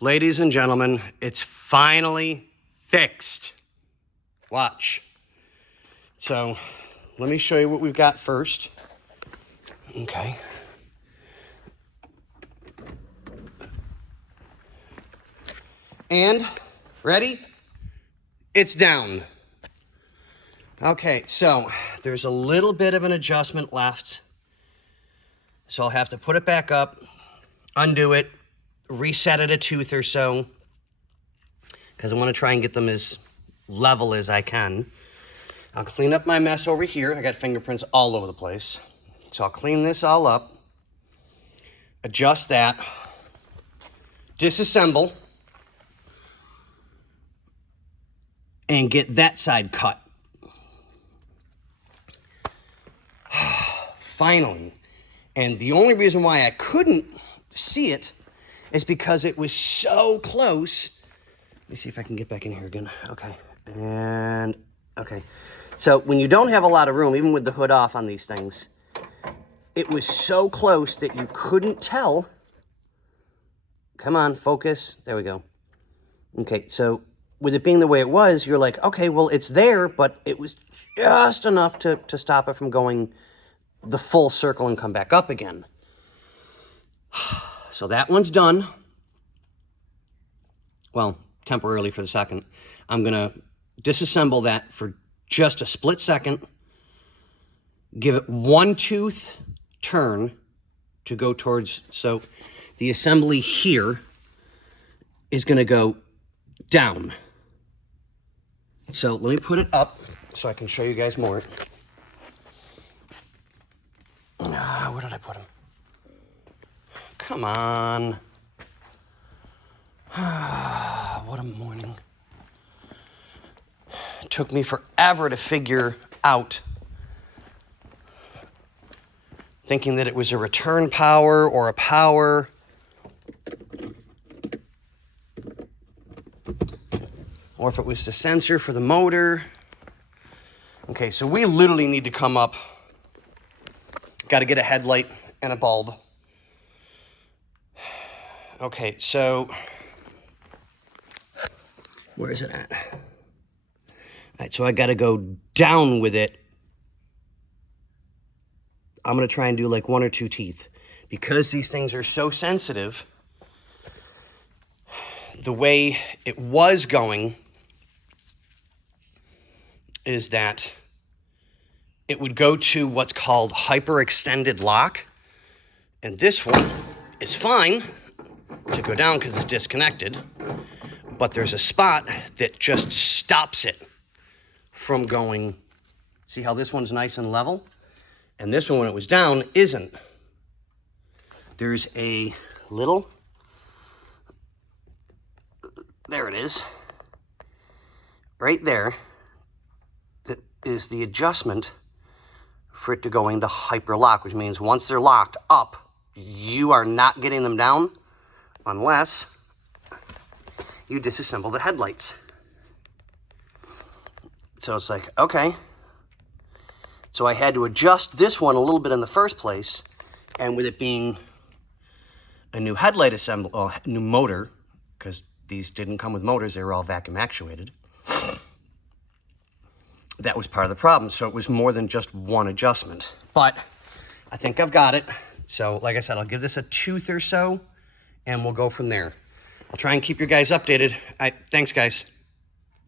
Ladies and gentlemen, it's finally fixed. Watch. So, let me show you what we've got first. Okay. And, ready? It's down. Okay, so there's a little bit of an adjustment left. So I'll have to put it back up, undo it, reset it a tooth or so, because I want to try and get them as level as I can. I'll clean up my mess over here. I got fingerprints all over the place. So I'll clean this all up, adjust that, disassemble, and get that side cut. Finally. And the only reason why I couldn't see it is because it was so close. Let me see if I can get back in here again. Okay. And, okay. So when you don't have a lot of room, even with the hood off on these things, it was so close that you couldn't tell. Come on, focus. There we go. Okay, so with it being the way it was, you're like, okay, well, it's there, but it was just enough to stop it from going the full circle and come back up again. So that one's done. Well, temporarily for the second. I'm going to disassemble that for just a split second. Give it one tooth turn to go towards, so the assembly here is going to go down. So let me put it up so I can show you guys more. Where did I put him? Come on. What a morning. It took me forever to figure out, thinking that it was a return power or a power. Or if it was the sensor for the motor. Okay, so we literally need to come up. Got to get a headlight and a bulb. Okay, so where is it at? All right, so I got to go down with it. I'm going to try and do like one or two teeth. Because these things are so sensitive, the way it was going is that it would go to what's called hyperextended lock. And this one is fine to go down because it's disconnected. But there's a spot that just stops it from going. See how this one's nice and level? And this one, when it was down, isn't. There's a little, there it is, right there, that is the adjustment for it to go into hyper lock, which means once they're locked up, you are not getting them down unless you disassemble the headlights. So it's like, okay. So I had to adjust this one a little bit in the first place, and with it being a new headlight assembly, new motor, because these didn't come with motors, they were all vacuum actuated. That was part of the problem, so it was more than just one adjustment. But I think I've got it. So like I said, I'll give this a tooth or so, and we'll go from there. I'll try and keep you guys updated. Thanks, guys.